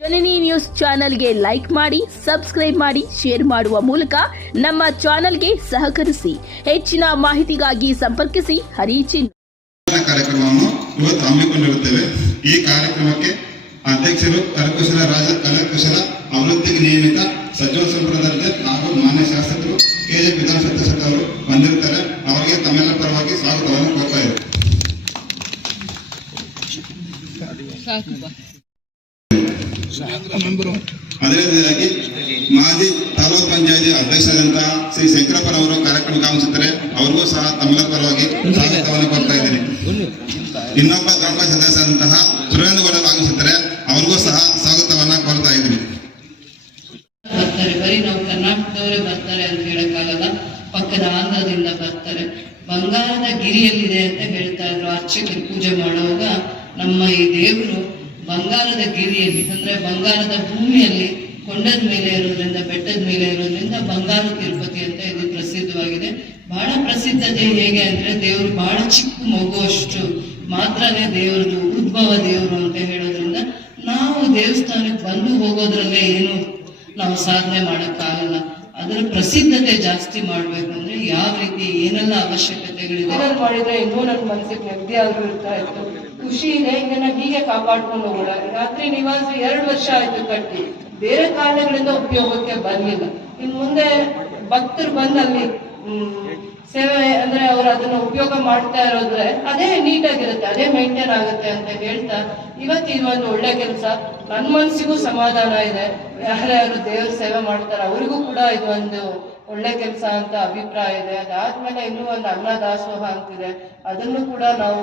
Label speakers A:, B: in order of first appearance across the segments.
A: ಜನನಿ news ಚಾನೆಲ್ಗೆ like ಮಾಡಿ subscribe ಮಾಡಿ ಶೇರ್ ಮಾಡುವ ಮೂಲಕ ನಮ್ಮ ಚಾನೆಲ್ಗೆ ಸಹಕರಿಸಿ. ಹೆಚ್ಚಿನ ಮಾಹಿತಿಗಾಗಿ ಸಂಪರ್ಕಿಸಿ ಹರಿಚಿನ್
B: ಕಾರ್ಯಕ್ರಮವನ್ನು ಇವತ್ತು ಹಮ್ಮಿಕೊಂಡಿರುತ್ತೇವೆ. ಈ ಕಾರ್ಯಕ್ರಮಕ್ಕೆ ಅಧ್ಯಕ್ಷರು ಕರಕುಶಲ ರಾಜ ಕಲಕುಶಲ ಅಭಿವೃದ್ಧಿಗೆ ನಿಯಮಿತ ಸಚಿವ ಸಂಪ್ರದಾಯದ ಹಾಗೂ ಮಾನ್ಯ ಶಾಸಕರು ಕೆಜೆ ವಿಧಾನಸಭೆ ಸದಸ್ಯರು ಬಂದಿರುತ್ತಾರೆ. ಅವರಿಗೆ ತಮ್ಮೆಲ್ಲ ಪರವಾಗಿ ಸ್ವಾಗತವನ್ನು ಕೋರ್ತಾ ಇದ್ದಾರೆ ಅದೇ ರೀತಿಯಾಗಿ ಮಾಜಿ ತಾಲೂಕು ಪಂಚಾಯತಿ ಅಧ್ಯಕ್ಷರಾದಂತಹ ಶ್ರೀ ಶಂಕರಪ್ಪನವರು ಕಾರ್ಯಕ್ರಮ ಆಗಮಿಸುತ್ತಾರೆ. ಅವರಿಗೂ ಸಹ ತಮ್ಮೆಲ್ಲರ ಪರವಾಗಿ ಸ್ವಾಗತವನ್ನು ಕೊಡ್ತಾ ಇದ್ದೀನಿ. ಇನ್ನೊಬ್ಬ ಗ್ರಾಮ ಪಂಚಾಯತ್ ಸದಸ್ಯರಾದಂತಹ ಸುರೇಂದ್ರಗೌಡರು ಆಗಮಿಸುತ್ತಾರೆ. ಅವರಿಗೂ ಸಹ ಸ್ವಾಗತವನ್ನ ಕೊಡ್ತಾ ಇದ್ದೀನಿ.
C: ಬರೀ ನಾವು ಕರ್ನಾಟಕದವರೇ ಬರ್ತಾರೆ ಅಂತ ಹೇಳಕ್ಕಾಗಲ್ಲ. ಪಕ್ಕದ ಆಂಧ್ರದಿಂದ ಬರ್ತಾರೆ. ಬಂಗಾರದ ಗಿರಿಯಲ್ಲಿದೆ ಅಂತ ಹೇಳ್ತಾ ಇದ್ರು. ಅರ್ಚಕರು ಪೂಜೆ ಮಾಡುವಾಗ ನಮ್ಮ ಈ ದೇವರು ಬಂಗಾರದ ಗಿರಿಯಲ್ಲಿ ಅಂದ್ರೆ ಬಂಗಾರದ ಭೂಮಿಯಲ್ಲಿ ಕೊಂಡದ ಮೇಲೆ ಇರೋದ್ರಿಂದ, ಬೆಟ್ಟದ ಮೇಲೆ ಇರೋದ್ರಿಂದ ಬಂಗಾರ ತಿರುಪತಿ ಅಂತ ಇದು ಪ್ರಸಿದ್ಧವಾಗಿದೆ. ಬಹಳ ಪ್ರಸಿದ್ಧತೆ ಹೇಗೆ ಅಂದ್ರೆ ದೇವ್ರು ಬಹಳ ಚಿಕ್ಕ ಮಗುವಷ್ಟು ಮಾತ್ರನೇ ದೇವ್ರದ್ದು, ಉದ್ಭವ ದೇವರು ಅಂತ ಹೇಳೋದ್ರಿಂದ ನಾವು ದೇವಸ್ಥಾನಕ್ಕೆ ಬಂದು ಹೋಗೋದ್ರಲ್ಲೇ ಏನು ನಾವು ಸಾಧನೆ ಮಾಡಕ್ಕಾಗಲ್ಲ. ಅದರ ಪ್ರಸಿದ್ಧತೆ ಜಾಸ್ತಿ ಮಾಡ್ಬೇಕು ಅಂದ್ರೆ ಯಾವ ರೀತಿ, ಏನೆಲ್ಲ ಅವಶ್ಯಕತೆಗಳಿದೆ?
D: ಮಾಡಿದ್ರೆ ಇನ್ನೂ ನನ್ನ ಮನಸ್ಸಿಗೆ ನೆಮ್ಮದಿ ಆದ್ರೂ ಇರ್ತಾ ಇತ್ತು. ಖುಷಿ ಇದೆ ಇದನ್ನ ಹೀಗೆ ಕಾಪಾಡ್ಕೊಂಡು ಹೋಗೋಣ. ರಾತ್ರಿ ನಿವಾಸ ಎರಡು ವರ್ಷ ಆಯ್ತು ಕಟ್ಟಿ. ಬೇರೆ ಕಾರಣಗಳಿಂದ ಉಪಯೋಗಕ್ಕೆ ಬರ್ಲಿಲ್ಲ ಇನ್ ಮುಂದೆ ಭಕ್ತರು ಬಂದು ಅಲ್ಲಿ ಸೇವೆ ಅಂದ್ರೆ ಅವ್ರು ಅದನ್ನ ಉಪಯೋಗ ಮಾಡ್ತಾ ಇರೋದ್ರೆ ಅದೇ ನೀಟಾಗಿರುತ್ತೆ, ಅದೇ ಮೇಂಟೈನ್ ಆಗುತ್ತೆ ಅಂತ ಹೇಳ್ತಾ ಇವತ್ತು ಇದು ಒಂದು ಒಳ್ಳೆ ಕೆಲಸ. ನನ್ನ ಮನಸ್ಸಿಗೂ ಸಮಾಧಾನ ಇದೆ. ಯಾರ್ಯಾರು ದೇವ್ರ ಸೇವೆ ಮಾಡ್ತಾರೆ, ಅವ್ರಿಗೂ ಕೂಡ ಇದು ಒಂದು ಒಳ್ಳೆ ಕೆಲಸ ಅಂತ ಅಭಿಪ್ರಾಯ ಇದೆ. ಅದಾದ್ಮೇಲೆ ಇನ್ನೂ ಒಂದು ಅನ್ನ ದಾಸೋಹ ಅಂತಿದೆ. ಅದನ್ನು ಕೂಡ ನಾವು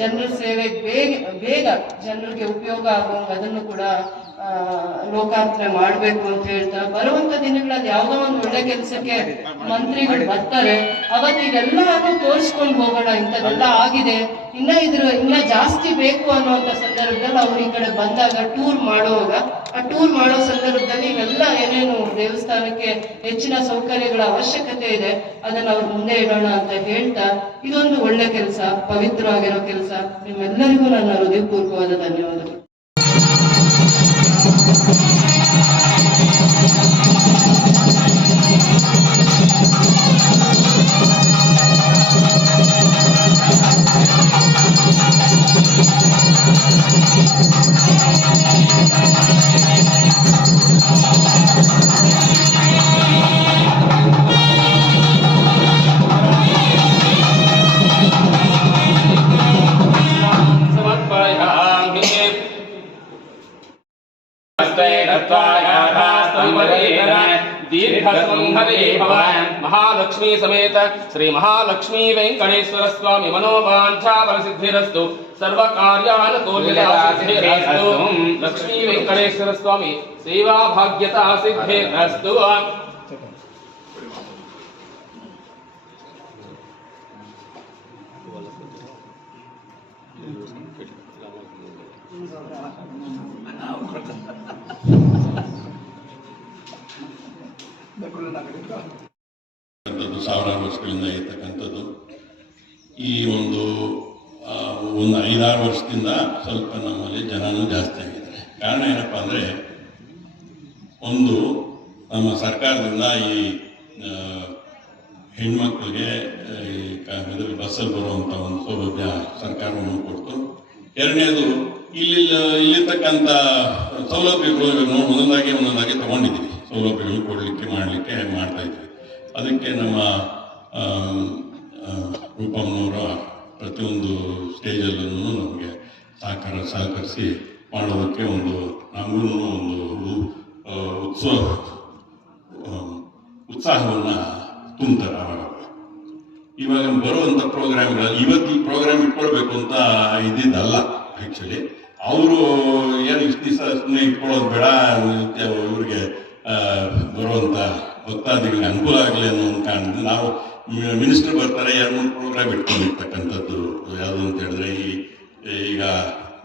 D: ಜನರ ಸೇವೆ ಬೇಗ ಬೇಗ ಜನರಿಗೆ ಉಪಯೋಗ ಆಗುವಂಗೆ ಅದನ್ನು ಕೂಡ ಲೋಕಾರ್ಪಣೆ ಮಾಡ್ಬೇಕು ಅಂತ ಹೇಳ್ತಾ ಬರುವಂತ ದಿನಗಳಲ್ಲಿ ಯಾವ್ದೋ ಒಂದು ಒಳ್ಳೆ ಕೆಲಸಕ್ಕೆ ಮಂತ್ರಿಗಳು ಬರ್ತಾರೆ. ಅವತ್ತು ಅದು ತೋರಿಸ್ಕೊಂಡು ಹೋಗೋಣ, ಇಂಥದ್ದೆಲ್ಲ ಆಗಿದೆ. ಇನ್ನ ಇದ್ರ, ಇನ್ನ ಜಾಸ್ತಿ ಬೇಕು ಅನ್ನುವಂತ ಸಂದರ್ಭದಲ್ಲಿ ಅವ್ರು ಈ ಕಡೆ ಬಂದಾಗ ಟೂರ್ ಮಾಡುವಾಗ, ಆ ಟೂರ್ ಮಾಡೋ ಸಂದರ್ಭದಲ್ಲಿ ಇವೆಲ್ಲ ಏನೇನು ದೇವಸ್ಥಾನಕ್ಕೆ ಹೆಚ್ಚಿನ ಸೌಕರ್ಯಗಳ ಅವಶ್ಯಕತೆ ಇದೆ, ಅದನ್ನ ಅವ್ರು ಮುಂದೆ ಇಡೋಣ ಅಂತ ಹೇಳ್ತಾ, ಇದೊಂದು ಒಳ್ಳೆ ಕೆಲಸ, ಪವಿತ್ರವಾಗಿರೋ ಕೆಲಸ. ನಿಮ್ಮೆಲ್ಲರಿಗೂ ನನ್ನ ಹೃದಯಪೂರ್ವಕವಾದ ಧನ್ಯವಾದಗಳು.
E: महालक्ष्मी समेत श्री महालक्ष्मी वेंकटेश्वर स्वामी मनोवांछा वर सिद्धिरस्तु सर्व कार्यानुकूल्यस्तु लक्ष्मी वेंकटेश्वर स्वामी सेवा भाग्यता सिद्धिरस्तु
F: Gracias. ಸಾವಿರಾರು ವರ್ಷಗಳಿಂದ ಇರ್ತಕ್ಕಂಥದ್ದು. ಈ ಒಂದು ಒಂದು ಐದಾರು ವರ್ಷದಿಂದ ಸ್ವಲ್ಪ ನಮ್ಮಲ್ಲಿ ಜನನೂ ಜಾಸ್ತಿ ಆಗಿದ್ದಾರೆ ಕಾರಣ ಏನಪ್ಪ ಅಂದರೆ, ಒಂದು, ನಮ್ಮ ಸರ್ಕಾರದಿಂದ ಈ ಹೆಣ್ಮಕ್ಳಿಗೆ ಈ ಬಸ್ಸಲ್ಲಿ ಬರುವಂಥ ಒಂದು ಸೌಲಭ್ಯ ಸರ್ಕಾರವನ್ನು ಕೊಡ್ತು. ಎರಡನೇದು ಇಲ್ಲಿ ಇಲ್ಲಿರ್ತಕ್ಕಂಥ ಸೌಲಭ್ಯಗಳು ಇವಾಗ ಒಂದೊಂದಾಗಿ ಒಂದೊಂದಾಗಿ ತಗೊಂಡಿದ್ದೀವಿ. ಸೌಲಭ್ಯಗಳು ಕೊಡಲಿಕ್ಕೆ, ಮಾಡಲಿಕ್ಕೆ, ಮಾಡ್ತಾ ಇದ್ವಿ ಅದಕ್ಕೆ ನಮ್ಮ ರೂಪಮ್ನವರ ಪ್ರತಿಯೊಂದು ಸ್ಟೇಜಲ್ಲೂ ನಮಗೆ ಸಹಕಾರ ಸಹಕರಿಸಿ ಮಾಡೋದಕ್ಕೆ ಒಂದು ನಮಗೂ ಒಂದು ಉತ್ಸವ ಉತ್ಸಾಹವನ್ನು ತುಂಬ್ತಾರೆ ಆವಾಗ. ಇವಾಗ ಬರುವಂಥ ಪ್ರೋಗ್ರಾಮ್ಗಳಲ್ಲಿ ಇವತ್ತು ಈ ಪ್ರೋಗ್ರಾಮ್ ಇಟ್ಕೊಳ್ಬೇಕು ಅಂತ ಇದ್ದಿದ್ದಲ್ಲ ಆ್ಯಕ್ಚುಲಿ ಅವರು ಏನು ಇಷ್ಟು ದಿವಸ ಸುಮ್ಮನೆ ಇಟ್ಕೊಳ್ಳೋದು ಬೇಡ, ಇವ್ರಿಗೆ ಬರುವಂಥ ಭಕ್ತಾದಿಗಳಿಗೆ ಅನುಕೂಲ ಆಗಲಿ ಅನ್ನೋ ಒಂದು ಕಾರಣದಿಂದ ನಾವು ಮಿನಿಸ್ಟರ್ ಬರ್ತಾರೆ, ಎರಡು, ಮೂರು ಪ್ರೋಗ್ರಾಮ್ ಇಟ್ಕೊಂಡಿರ್ತಕ್ಕಂಥದ್ದು. ಯಾವುದು ಅಂತ ಹೇಳಿದ್ರೆ ಈ, ಈಗ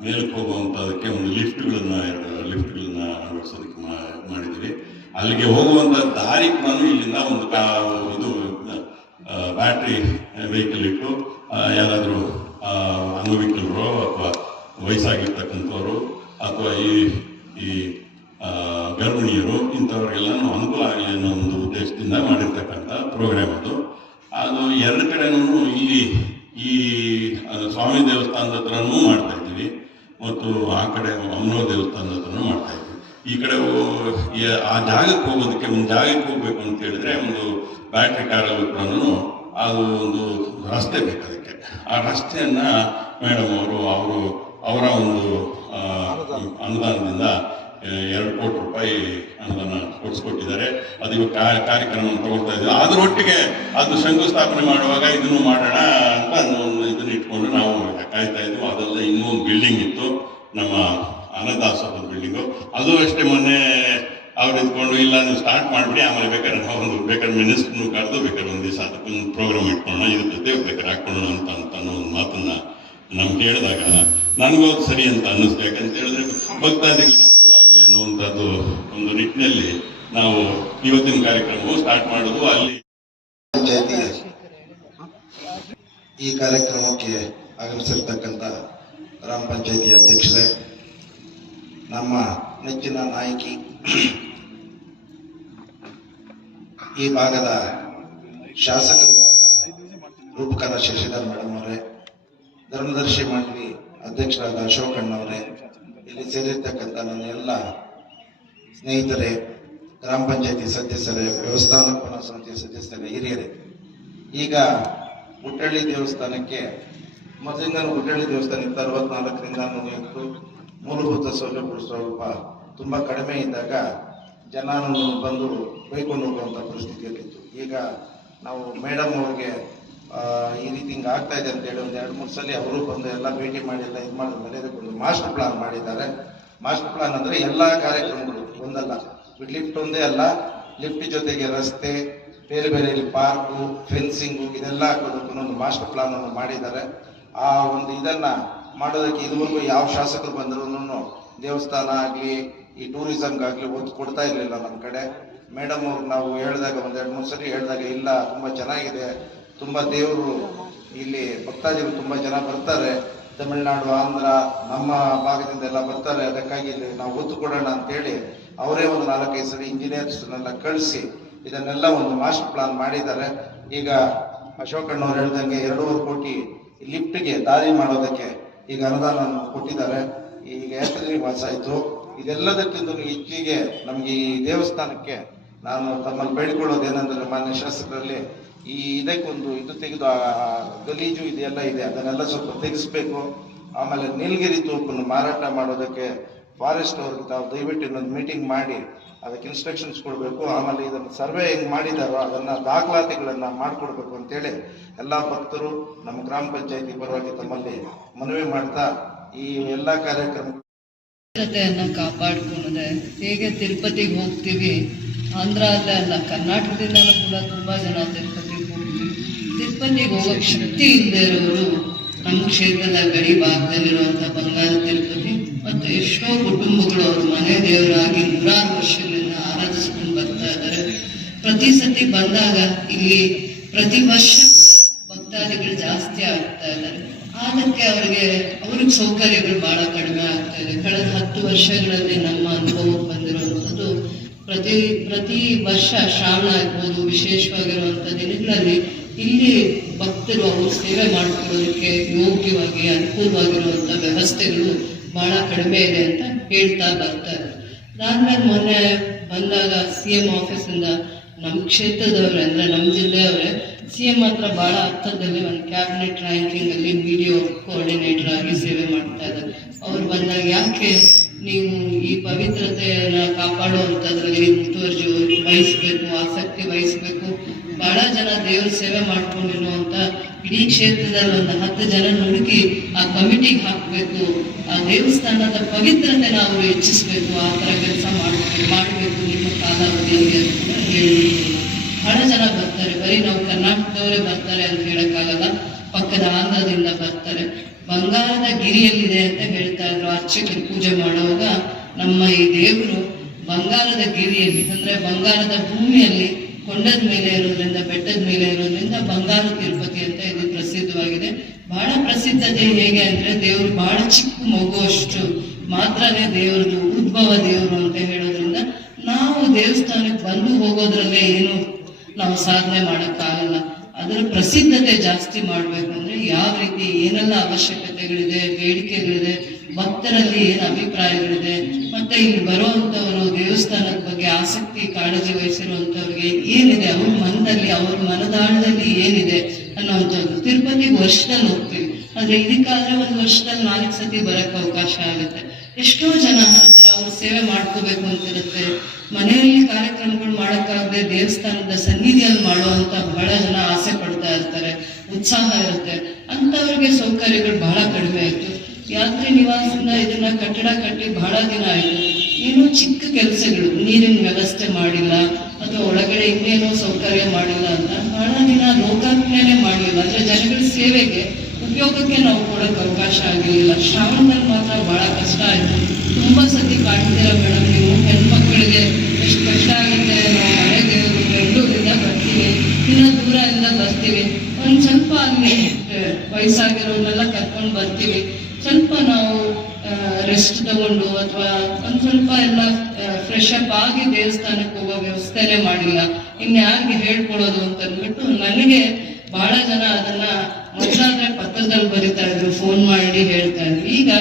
F: ಮೇಲಕ್ಕೆ ಹೋಗುವಂಥದಕ್ಕೆ ಒಂದು ಲಿಫ್ಟ್ಗಳನ್ನು ಎರಡು ಲಿಫ್ಟ್ಗಳನ್ನ ಅಳವಡಿಸೋದಕ್ಕೆ ಮಾಡಿದ್ದೀವಿ. ಅಲ್ಲಿಗೆ ಹೋಗುವಂಥ ದಾರಿ ನಾನು ಇಲ್ಲಿಂದ ಒಂದು ಕಾ, ಇದು ಬ್ಯಾಟ್ರಿ ವೆಹಿಕಲ್ ಇಟ್ಟು ಯಾರಾದರೂ ಅನುವಿಕಲರು ಅಥವಾ ವಯಸ್ಸಾಗಿರ್ತಕ್ಕಂಥವ್ರು ಅಥವಾ ಈ ಈ ಗರ್ಭಿಣಿಯರು ಇಂಥವ್ರಿಗೆಲ್ಲನೂ ಅನುಕೂಲ ಆಗಲಿ ಅನ್ನೋ ಒಂದು ಉದ್ದೇಶದಿಂದ ಮಾಡಿರ್ತಕ್ಕಂಥ ಪ್ರೋಗ್ರಾಮ್ ಅದು. ಅದು ಎರಡು ಕಡೆನೂ ಇಲ್ಲಿ ಈ ಸ್ವಾಮಿ ದೇವಸ್ಥಾನದ ಹತ್ರನೂ ಮಾಡ್ತಾ ಇದ್ದೀವಿ. ಮತ್ತು ಆ ಕಡೆ ಅಮ್ನೋ ದೇವಸ್ಥಾನದ ಹತ್ರನೂ ಮಾಡ್ತಾ ಇದ್ದೀವಿ. ಈ ಕಡೆ ಆ ಜಾಗಕ್ಕೆ ಹೋಗೋದಕ್ಕೆ ಒಂದು ಜಾಗಕ್ಕೆ ಹೋಗ್ಬೇಕು ಅಂತ ಹೇಳಿದ್ರೆ ಒಂದು ಬ್ಯಾಟ್ರಿ ಕಾರಲ್ಲಿ ಕೂಡ ಅದು ಒಂದು ರಸ್ತೆ ಬೇಕು ಅದಕ್ಕೆ. ಆ ರಸ್ತೆಯನ್ನು ಮೇಡಮ್ ಅವರು ಅವರು ಅವರ ಒಂದು ಅನುದಾನದಿಂದ ಎರಡು ಕೋಟಿ ರೂಪಾಯಿ ಅನುದಾನ ಕೊಡಿಸ್ಕೊಟ್ಟಿದ್ದಾರೆ. ಅದು ಇವಾಗ ಕಾರ್ಯಕ್ರಮವನ್ನು ಕಾರ್ಯಕ್ರಮ ತಗೊಳ್ತಾ ಇದ್ದೀವಿ. ಅದರೊಟ್ಟಿಗೆ ಅದು ಶಂಕುಸ್ಥಾಪನೆ ಮಾಡುವಾಗ ಇದನ್ನು ಮಾಡೋಣ ಅಂತ ಒಂದು ಇದನ್ನ ಇಟ್ಕೊಂಡು ನಾವು ಕಾಯ್ತಾ ಇದ್ವು. ಅದೆಲ್ಲ ಇನ್ನೂ ಒಂದು ಬಿಲ್ಡಿಂಗ್ ಇತ್ತು. ನಮ್ಮ ಅನ್ನದಾಸೋಹ ಬಿಲ್ಡಿಂಗು ಅದು ಅಷ್ಟೇ ಮೊನ್ನೆ ಅವ್ರು ಇದ್ಕೊಂಡು, ಇಲ್ಲ, ನೀವು ಸ್ಟಾರ್ಟ್ ಮಾಡಿಬಿಡಿ, ಆಮೇಲೆ ಬೇಕಾದ್ರೆ ನಾವು ಒಂದು, ಬೇಕಾದ್ರೆ ಮಿನಿಸ್ಟ್ರನ್ನು ಕರೆದು ಬೇಕಾದ್ರೆ ಒಂದು ದಿವಸ ಅದಕ್ಕೊಂದು ಪ್ರೋಗ್ರಾಮ್ ಇಟ್ಕೊಳ್ಳೋಣ, ಇದ್ರ ಜೊತೆ ಬೇಕಾದ್ರೆ ಹಾಕ್ಕೊಳ್ಳೋಣ ಅಂತ ಅಂತ ಒಂದು ಮಾತನ್ನ ನಮ್ಗೆ ಹೇಳಿದಾಗ, ನನಗೂ ಸರಿ ಅಂತ ಅನ್ನಿಸ್ತು. ಯಾಕಂತ ಹೇಳಿದ್ರೆ ಭಕ್ತಾದಿಗಳಿಗೆ ಅನ್ನುವಂಥದ್ದು ಒಂದು ನಿಟ್ಟಿನಲ್ಲಿ ನಾವು ಇವತ್ತಿನ ಕಾರ್ಯಕ್ರಮವು ಸ್ಟಾರ್ಟ್ ಮಾಡುವುದು. ಅಲ್ಲಿ
G: ಈ ಕಾರ್ಯಕ್ರಮಕ್ಕೆ ಆಗಮಿಸಿರ್ತಕ್ಕಂಥ ಗ್ರಾಮ ಪಂಚಾಯತಿ ಅಧ್ಯಕ್ಷರೇ, ನಮ್ಮ ನೆಚ್ಚಿನ ನಾಯಕಿ, ಈ ಭಾಗದ ಶಾಸಕರು ಆದ ರೂಪಕರ ಶಶಿಧರ್ ಮೇಡಮ್ ಅವರೇ, ಧರ್ಮದರ್ಶಿ ಮಂಡಳಿ ಅಧ್ಯಕ್ಷರಾದ ಅಶೋಕ್ ಅಣ್ಣವರೇ ಇಲ್ಲಿ ಸೇರಿರ್ತಕ್ಕಂಥ ನನ್ನ ಎಲ್ಲ ಸ್ನೇಹಿತರೆ, ಗ್ರಾಮ ಪಂಚಾಯತಿ ಸದಸ್ಯರೇ ವ್ಯವಸ್ಥಾಪನಾ ಸಮಿತಿ ಸದಸ್ಯರೇ, ಹಿರಿಯರೇ. ಈಗ ಹುಟ್ಟಳ್ಳಿ ದೇವಸ್ಥಾನಕ್ಕೆ ಮೊದಲಿಂದ ಹುಟ್ಟಳ್ಳಿ ದೇವಸ್ಥಾನ ಇತ್ತು ಅರವತ್ನಾಲ್ಕರಿಂದ ನೂರು ಮೂಲಭೂತ ಸೌಲಭ್ಯಗಳು ಸ್ವಲ್ಪ ತುಂಬ ಕಡಿಮೆ ಇದ್ದಾಗ ಜನ ಬಂದು ಬೈಕೊಂಡು ಹೋಗುವಂಥ ಪರಿಸ್ಥಿತಿಯಲ್ಲಿತ್ತು. ಈಗ ನಾವು ಮೇಡಮ್ ಅವ್ರಿಗೆ ಈ ರೀತಿ ಹಿಂಗೆ ಆಗ್ತಾ ಇದೆ ಅಂತ ಹೇಳಿ ಒಂದು ಎರಡು ಮೂರು ಸಲ ಅವರು ಬಂದು ಎಲ್ಲ ಭೇಟಿ ಮಾಡಿ ಎಲ್ಲ ಇದು ಮಾಡಿದ್ಮೇಲೆ ಒಂದು ಮಾಸ್ಟರ್ ಪ್ಲಾನ್ ಮಾಡಿದ್ದಾರೆ. ಮಾಸ್ಟರ್ ಪ್ಲಾನ್ ಅಂದ್ರೆ ಎಲ್ಲಾ ಕಾರ್ಯಕ್ರಮಗಳು ಒಂದಲ್ಲ. ಲಿಫ್ಟ್ ಒಂದೇ ಅಲ್ಲ. ಲಿಫ್ಟ್ ಜೊತೆಗೆ ರಸ್ತೆ, ಬೇರೆ ಬೇರೆ ಇಲ್ಲಿ ಪಾರ್ಕು ಫೆನ್ಸಿಂಗು ಇದೆಲ್ಲ ಹಾಕೋದಕ್ಕೂ ಒಂದು ಮಾಸ್ಟರ್ ಪ್ಲಾನ್ ಅನ್ನು ಮಾಡಿದ್ದಾರೆ. ಆ ಒಂದು ಇದನ್ನ ಮಾಡೋದಕ್ಕೆ ಇದುವರೆಗೂ ಯಾವ ಶಾಸಕರು ಬಂದ್ರು ದೇವಸ್ಥಾನ ಆಗಲಿ, ಈ ಟೂರಿಸಮ್ಗಾಗಲಿ ಒತ್ತು ಕೊಡ್ತಾ ಇರ್ಲಿಲ್ಲ ನಮ್ಮ ಕಡೆ. ಮೇಡಮ್ ಅವ್ರು ನಾವು ಹೇಳಿದಾಗ ಒಂದು ಎರಡು ಮೂರು ಸರಿ ಹೇಳಿದಾಗ ಇಲ್ಲ, ತುಂಬಾ ಚೆನ್ನಾಗಿದೆ. ತುಂಬಾ ದೇವರು ಇಲ್ಲಿ ಭಕ್ತಾದಿಗಳು ತುಂಬಾ ಜನ ಬರ್ತಾರೆ. ತಮಿಳುನಾಡು, ಆಂಧ್ರ, ನಮ್ಮ ಭಾಗದಿಂದ ಎಲ್ಲ ಬರ್ತಾರೆ. ಅದಕ್ಕಾಗಿ ಇಲ್ಲಿ ನಾವು ಒತ್ತು ಕೊಡೋಣ ಅಂತೇಳಿ ಅವರೇ ಒಂದು ನಾಲ್ಕೈದು ಸಲ ಇಂಜಿನಿಯರ್ಸ್ನೆಲ್ಲ ಕಳಿಸಿ ಇದನ್ನೆಲ್ಲ ಒಂದು ಮಾಸ್ಟರ್ ಪ್ಲಾನ್ ಮಾಡಿದ್ದಾರೆ. ಈಗ ಅಶೋಕಣ್ಣವ್ರು ಹೇಳ್ದಂಗೆ ಎರಡೂವರೆ ಕೋಟಿ ಲಿಫ್ಟ್ಗೆ ದಾರಿ ಮಾಡೋದಕ್ಕೆ ಈಗ ಅನುದಾನ ಕೊಟ್ಟಿದ್ದಾರೆ. ಈಗ ಎಷ್ಟು ವಾಸ ಆಯ್ತು. ಇದೆಲ್ಲದಕ್ಕಿಂತ ಹೆಚ್ಚಿಗೆ ನಮ್ಗೆ ಈ ದೇವಸ್ಥಾನಕ್ಕೆ ನಾನು ತಮ್ಮಲ್ಲಿ ಬೇಡಿಕೊಳ್ಳೋದು ಏನಂದ್ರೆ ಮಾನ್ಯ ಶಾಸಕರಲ್ಲಿ ಈ ಇದಕ್ಕೊಂದು ಇದು ತೆಗೆದು, ಆ ಗಲೀಜು ಇದೆಲ್ಲ ಇದೆ. ಅದನ್ನೆಲ್ಲ ಸ್ವಲ್ಪ ತೆಗೆಸ್ಬೇಕು. ಆಮೇಲೆ ನೀಲಗಿರಿ ತೋಪನ್ನು ಮಾರಾಟ ಮಾಡೋದಕ್ಕೆ ಫಾರೆಸ್ಟ್ ಅವ್ರಿಗೆ ತಾವು ದಯವಿಟ್ಟು ಇನ್ನೊಂದು ಮೀಟಿಂಗ್ ಮಾಡಿ, ಅದಕ್ಕೆ ಇನ್ಸ್ಟ್ರಕ್ಷನ್ಸ್ ಕೊಡಬೇಕು. ಆಮೇಲೆ ಇದನ್ನು ಸರ್ವೆ ಹೆಂಗೆ ಮಾಡಿದಾರೋ ಅದನ್ನು ದಾಖಲಾತಿಗಳನ್ನು ಮಾಡಿಕೊಡ್ಬೇಕು ಅಂತೇಳಿ ಎಲ್ಲ ಭಕ್ತರು ನಮ್ಮ ಗ್ರಾಮ ಪಂಚಾಯತಿ ಪರವಾಗಿ ತಮ್ಮಲ್ಲಿ ಮನವಿ ಮಾಡ್ತಾ ಈ ಎಲ್ಲ ಕಾರ್ಯಕ್ರಮ
C: ಕಾಪಾಡ್ಕೊಂಡೆ. ಹೇಗೆ ತಿರುಪತಿಗೆ ಹೋಗ್ತೀವಿ? ಆಂಧ್ರ ಅಲ್ಲೇ ಕರ್ನಾಟಕದಿಂದಲೂ ಕೂಡ ತುಂಬ ಜನ ಹೋಗ್ತೀವಿ ತಿರುಪತಿಗೆ ಶಕ್ತಿಯಿಂದ ಶಕ್ತಿ ಇಲ್ಲದೆ ಕ್ಷೇತ್ರದ ಗಡಿ ಭಾಗದಲ್ಲಿರುವಂಥ ಬಂಗಾರ ತಿರುಪತಿ ಮತ್ತು ಎಷ್ಟೋ ಕುಟುಂಬಗಳು ಅವ್ರ ಮನೆ ದೇವರಾಗಿ ನೂರಾರು ವರ್ಷಗಳಿಂದ ಆರಾಧಿಸ್ಕೊಂಡು ಬರ್ತಾ ಇದ್ದಾರೆ. ಪ್ರತಿ ಸತಿ ಬಂದಾಗ ಇಲ್ಲಿ ಪ್ರತಿ ವರ್ಷ ಭಕ್ತಾದಿಗಳು ಜಾಸ್ತಿ ಆಗ್ತಾ ಇದ್ದಾರೆ. ಅದಕ್ಕೆ ಅವರಿಗೆ ಅವ್ರಿಗೆ ಸೌಕರ್ಯಗಳು ಬಹಳ ಕಡಿಮೆ ಆಗ್ತಾ ಇದೆ. ಕಳೆದ ಹತ್ತು ವರ್ಷಗಳಲ್ಲಿ ನಮ್ಮ ಅನುಭವಕ್ಕೆ ಬಂದಿರುವಂಥದ್ದು ಪ್ರತಿ ಪ್ರತಿ ವರ್ಷ ಶ್ರಾವಣ ಆಗ್ಬೋದು ವಿಶೇಷವಾಗಿರುವಂಥ ದಿನಗಳಲ್ಲಿ ಇಲ್ಲಿ ಭಕ್ತರು ಅವರು ಸೇವೆ ಮಾಡಿಕೊಳ್ಳೋದಕ್ಕೆ ಯೋಗ್ಯವಾಗಿ ಅನುಕೂಲವಾಗಿರುವಂಥ ವ್ಯವಸ್ಥೆಗಳು ಬಹಳ ಕಡಿಮೆ ಇದೆ ಅಂತ ಹೇಳ್ತಾ ಬರ್ತಾರೆ. ಅದಾದ್ಮೇಲೆ ಮೊನ್ನೆ ಬಂದಾಗ ಸಿ ಎಂ ಆಫೀಸಿಂದ ನಮ್ಮ ಕ್ಷೇತ್ರದವ್ರೆ ಅಂದರೆ ನಮ್ಮ ಜಿಲ್ಲೆಯವರೇ ಸಿ ಎಂ ಹತ್ರ ಬಹಳ ಅರ್ಥದಲ್ಲಿ ಒಂದು ಕ್ಯಾಬಿನೆಟ್ ರ್ಯಾಂಕಿಂಗ್ ಅಲ್ಲಿ ಒ ಕೋಆರ್ಡಿನೇಟರ್ ಆಗಿ ಸೇವೆ ಮಾಡ್ತಾ ಇದ್ದಾರೆ. ಅವ್ರು ಬಂದಾಗ, ಯಾಕೆ ನೀವು ಈ ಪವಿತ್ರತೆಯನ್ನು ಕಾಪಾಡುವಂಥದ್ರಲ್ಲಿ ಮುತುವರ್ಜಿ ವಹಿಸ್ಬೇಕು, ಆಸಕ್ತಿ ವಹಿಸ್ಬೇಕು ಬಹಳ ಜನ ದೇವ್ರ ಸೇವೆ ಮಾಡ್ಕೊಂಡಿರುವಂತ ಇಡೀ ಕ್ಷೇತ್ರದಲ್ಲಿ ಒಂದು ಹತ್ತು ಜನ ಹುಡುಕಿ ಆ ಕಮಿಟಿಗೆ ಹಾಕಬೇಕು, ಆ ದೇವಸ್ಥಾನದ ಪವಿತ್ರತೆ ನಾವು ಹೆಚ್ಚಿಸ್ಬೇಕು, ಆ ತರ ಕೆಲಸ ಮಾಡಬೇಕು ಮಾಡಬೇಕು ನಿಮ್ಮ ಕಾಲಾವಧಿಯಲ್ಲಿ ಅಂತ ಹೇಳಿ. ಬಹಳ ಜನ ಬರ್ತಾರೆ. ಬರೀ ನಾವು ಕರ್ನಾಟಕದವರೇ ಬರ್ತಾರೆ ಅಂತ ಹೇಳಕ್ಕಾಗಲ್ಲ. ಪಕ್ಕದ ಆಂಧ್ರದಿಂದ ಬರ್ತಾರೆ. ಬಂಗಾರದ ಗಿರಿಯಲ್ಲಿದೆ ಅಂತ ಹೇಳ್ತಾ ಇದ್ರು. ಅರ್ಚಕರು ಪೂಜೆ ಮಾಡುವಾಗ ನಮ್ಮ ಈ ದೇವರು ಬಂಗಾರದ ಗಿರಿಯಲ್ಲಿ, ಅಂದ್ರೆ ಬಂಗಾರದ ಭೂಮಿಯಲ್ಲಿ ಕೊಂಡದ ಮೇಲೆ ಇರೋದ್ರಿಂದ, ಬೆಟ್ಟದ ಮೇಲೆ ಇರೋದ್ರಿಂದ ಬಂಗಾರ ತಿರುಪತಿ ಅಂತ ಇದು ಪ್ರಸಿದ್ಧವಾಗಿದೆ. ಬಹಳ ಪ್ರಸಿದ್ಧತೆ ಹೇಗೆ ಅಂದ್ರೆ ದೇವರು ಬಹಳ ಚಿಕ್ಕ ಮಗು ಅಷ್ಟು ಮಾತ್ರನೇ ದೇವ್ರದು ಉದ್ಭವ ದೇವರು ಅಂತ ಹೇಳೋದ್ರಿಂದ ನಾವು ದೇವಸ್ಥಾನಕ್ಕೆ ಬಂದು ಹೋಗೋದ್ರಲ್ಲೇ ಏನು ನಾವು ಸಾಧನೆ ಮಾಡೋಕ್ಕಾಗಲ್ಲ. ಅದರ ಪ್ರಸಿದ್ಧತೆ ಜಾಸ್ತಿ ಮಾಡ್ಬೇಕು ಅಂದ್ರೆ ಯಾವ ರೀತಿ ಏನೆಲ್ಲ ಅವಶ್ಯಕತೆಗಳಿದೆ, ಬೇಡಿಕೆಗಳಿದೆ, ಭಕ್ತರಲ್ಲಿ ಏನು ಅಭಿಪ್ರಾಯಗಳಿದೆ, ಮತ್ತೆ ಇಲ್ಲಿ ಬರುವಂತವರು ದೇವಸ್ಥಾನದ ಬಗ್ಗೆ ಆಸಕ್ತಿ, ಕಾಳಜಿ ವಹಿಸಿರುವಂತವ್ರಿಗೆ ಏನಿದೆ, ಅವ್ರ ಮನದಲ್ಲಿ, ಅವ್ರ ಮನದಾಳದಲ್ಲಿ ಏನಿದೆ ಅನ್ನೋಂಥದ್ದು ತಿರುಪತಿಗೆ ವರ್ಷದಲ್ಲಿ ಹೋಗ್ತೀವಿ. ಆದ್ರೆ ಇದಕ್ಕಾದ್ರೆ ಒಂದು ವರ್ಷದಲ್ಲಿ ನಾಲ್ಕು ಸತಿ ಬರಕ್ ಅವಕಾಶ ಆಗುತ್ತೆ. ಎಷ್ಟೋ ಜನ ಆತರ ಅವ್ರ ಸೇವೆ ಮಾಡ್ಕೋಬೇಕು ಅಂತಿರುತ್ತೆ. ಮನೆಯಲ್ಲಿ ಕಾರ್ಯಕ್ರಮಗಳು ಮಾಡಕ್ಕಾಗದೆ ದೇವಸ್ಥಾನದ ಸನ್ನಿಧಿಯಲ್ಲಿ ಮಾಡುವಂತ ಬಹಳ ಜನ ಆಸೆ ಪಡ್ತಾ ಇರ್ತಾರೆ. ಉತ್ಸಾಹ ಇರುತ್ತೆ. ಅಂತವ್ರಿಗೆ ಸೌಕರ್ಯಗಳು ಬಹಳ ಕಡಿಮೆ ಆಯ್ತು. ಯಾತ್ರೆ ನಿವಾಸದಿಂದ ಇದನ್ನ ಕಟ್ಟಡ ಕಟ್ಟಿ ಬಹಳ ದಿನ ಆಯ್ತು. ಏನೋ ಚಿಕ್ಕ ಕೆಲಸಗಳು, ನೀರಿನ ವ್ಯವಸ್ಥೆ ಮಾಡಿಲ್ಲ ಅಥವಾ ಒಳಗಡೆ ಇನ್ನೇನೋ ಸೌಕರ್ಯ ಮಾಡಿಲ್ಲ ಅಂತ ಬಹಳ ದಿನ ಲೋಕಾರ್ಪಣೆನೇ ಮಾಡಿಲ್ಲ. ಅಂದ್ರೆ ಜನಗಳ ಸೇವೆಗೆ ಉಪಯೋಗಕ್ಕೆ ನಾವು ಕೊಡೋಕೆ ಅವಕಾಶ ಆಗಿರ್ಲಿಲ್ಲ. ಶ್ರಾವಣದಲ್ಲಿ ಮಾತ್ರ ಬಹಳ ಕಷ್ಟ ಆಯಿತು. ತುಂಬಾ ಸತಿ ಕಾಣ್ತೀರ ಮೇಡಮ್ ನೀವು? ಹೆಣ್ಮಕ್ಳಿಗೆ ಎಷ್ಟು ಕಷ್ಟ ಆಗುತ್ತೆ? ನಾವು ಮನೆಗೆ ಬೆಂಗಳೂರಿಂದ ಬರ್ತೀವಿ. ಇನ್ನ ದೂರದಿಂದ ಬರ್ತೀವಿ. ಒಂದು ಸ್ವಲ್ಪ ಅಲ್ಲಿ ವಯಸ್ಸಾಗಿರೋನ್ನೆಲ್ಲ ಕರ್ಕೊಂಡು ಬರ್ತೀವಿ. ಸ್ವಲ್ಪ ನಾವು ರೆಸ್ಟ್ ತಗೊಂಡು ಅಥವಾ ಒಂದ್ ಸ್ವಲ್ಪ ಎಲ್ಲ ಫ್ರೆಶ್ ಅಪ್ ಆಗಿ ದೇವಸ್ಥಾನಕ್ಕೆ ಹೋಗೋ ವ್ಯವಸ್ಥೆನೇ ಮಾಡಿಲ್ಲ. ಇನ್ಯಾರಿಗೆ ಹೇಳ್ಕೊಡೋದು ಅಂತ ಅಂದ್ಬಿಟ್ಟು ನನಗೆ ಬಹಳ ಜನ ಅದನ್ನ ಮೊದಲಾದ್ರೆ ಪಕ್ಕದಲ್ಲಿ ಬರೀತಾ ಇದ್ರು ಫೋನ್ ಮಾಡಿ ಹೇಳ್ತಾ ಇದ್ರು. ಈಗ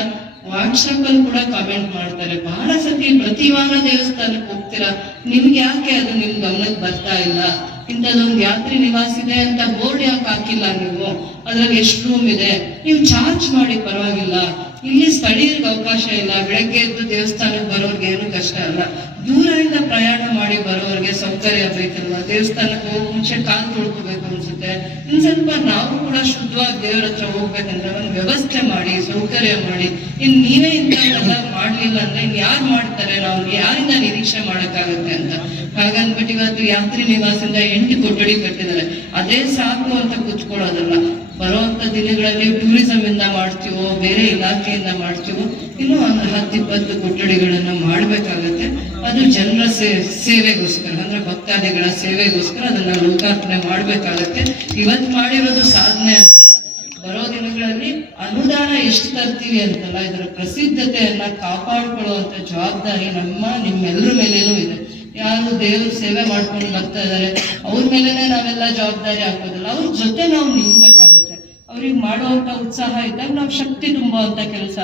C: ವಾಟ್ಸಪ್ ಅಲ್ಲಿ ಕೂಡ ಕಾಮೆಂಟ್ ಮಾಡ್ತಾರೆ. ಬಹಳ ಸತಿ ಪ್ರತಿ ವಾರ ದೇವಸ್ಥಾನಕ್ಕೆ ಹೋಗ್ತೀರಾ? ನಿಮ್ಗೆ ಯಾಕೆ ಅದು ನಿಮ್ ಗಮನಕ್ಕೆ ಬರ್ತಾ ಇಲ್ಲ? ಇಂಥದ್ದೊಂದು ಯಾತ್ರಿ ನಿವಾಸ ಇದೆ ಅಂತ ಬೋರ್ಡ್ ಯಾಕೆ ಹಾಕಿಲ್ಲ ನೀವು? ಅದ್ರಲ್ಲಿ ಎಷ್ಟು ರೂಮ್ ಇದೆ? ನೀವು ಚಾರ್ಜ್ ಮಾಡಿ ಪರವಾಗಿಲ್ಲ. ಇಲ್ಲಿ ಸ್ಥಳೀಯರಿಗೆ ಅವಕಾಶ ಇಲ್ಲ. ಬೆಳಗ್ಗೆ ಎದ್ದು ದೇವಸ್ಥಾನಕ್ಕೆ ಬರೋರ್ಗೆ ಏನು ಕಷ್ಟ ಅಲ್ಲ. ದೂರದಿಂದ ಪ್ರಯಾಣ ಮಾಡಿ ಬರೋರಿಗೆ ಸೌಕರ್ಯ ಬೇಕಲ್ವಾ ದೇವಸ್ಥಾನಕ್ಕೆ ಹೋಗೋ ಮುಂಚೆ ಕಾಲು ತೊಳ್ಕೋಬೇಕು ಅನ್ಸುತ್ತೆ. ಇನ್ ಸ್ವಲ್ಪ ನಾವು ಕೂಡ ಶುದ್ಧವಾಗಿ ದೇವರ ಹತ್ರ ಹೋಗ್ಬೇಕಂದ್ರೆ ಒಂದು ವ್ಯವಸ್ಥೆ ಮಾಡಿ, ಸೌಕರ್ಯ ಮಾಡಿ. ಇನ್ ನೀವೇ ಇಂಥವೆಲ್ಲ ಮಾಡ್ಲಿಲ್ಲ ಅಂದ್ರೆ ಇನ್ ಯಾರು ಮಾಡ್ತಾರೆ? ನಾವು ಯಾರಿಂದ ನಿರೀಕ್ಷೆ ಮಾಡಕ್ಕಾಗತ್ತೆ ಅಂತ. ಹಾಗಂದ್ಬಿಟ್ಟು ಇವತ್ತು ಯಾತ್ರಿ ನಿವಾಸದಿಂದ ಎಂಟು ಕೊಠಡಿ ಕಟ್ಟಿದ್ದಾರೆ. ಅದೇ ಸಾಕು ಅಂತ ಕುತ್ಕೊಳ್ಳೋದಲ್ಲ. ಬರುವಂತ ದಿನಗಳಲ್ಲಿ ಟೂರಿಸಂ ಇಂದ ಮಾಡ್ತೀವೋ, ಬೇರೆ ಇಲಾಖೆಯಿಂದ ಮಾಡ್ತೀವೋ ಇನ್ನೂ ಒಂದು ಹತ್ತಿಪ್ಪತ್ತು ಕೊಠಡಿಗಳನ್ನು ಮಾಡಬೇಕಾಗತ್ತೆ. ಅದು ಜನರ ಸೇ, ಸೇವೆಗೋಸ್ಕರ, ಅಂದ್ರೆ ಭಕ್ತಾದಿಗಳ ಸೇವೆಗೋಸ್ಕರ ಅದನ್ನ ಲೋಕಾರ್ಪಣೆ ಮಾಡಬೇಕಾಗತ್ತೆ. ಇವತ್ತು ಮಾಡಿರೋದು ಸಾಧನೆ ಬರೋ ದಿನಗಳಲ್ಲಿ ಅನುದಾನ ಎಷ್ಟು ತರ್ತೀವಿ ಅಂತಲ್ಲ, ಇದರ ಪ್ರಸಿದ್ಧತೆಯನ್ನ ಕಾಪಾಡ್ಕೊಳ್ಳುವಂತ ಜವಾಬ್ದಾರಿ ನಮ್ಮ, ನಿಮ್ಮೆಲ್ಲರ ಮೇಲೇನೂ ಇದೆ. ಯಾರು ದೇವ್ರ ಸೇವೆ ಮಾಡ್ಕೊಂಡು ಬರ್ತಾ ಇದ್ದಾರೆ ಅವ್ರ ಮೇಲೇನೆ ನಾವೆಲ್ಲ ಜವಾಬ್ದಾರಿ ಹಾಕೋದಿಲ್ಲ. ಅವ್ರ ಜೊತೆ ನಾವು ನಿಲ್ಬೇಕಾಗುತ್ತೆ ಅವ್ರಿಗೆ ಮಾಡುವಂತ ಉತ್ಸಾಹ ಇದ್ದಾಗ ನಾವು ಶಕ್ತಿ ತುಂಬುವಂತ ಕೆಲಸ,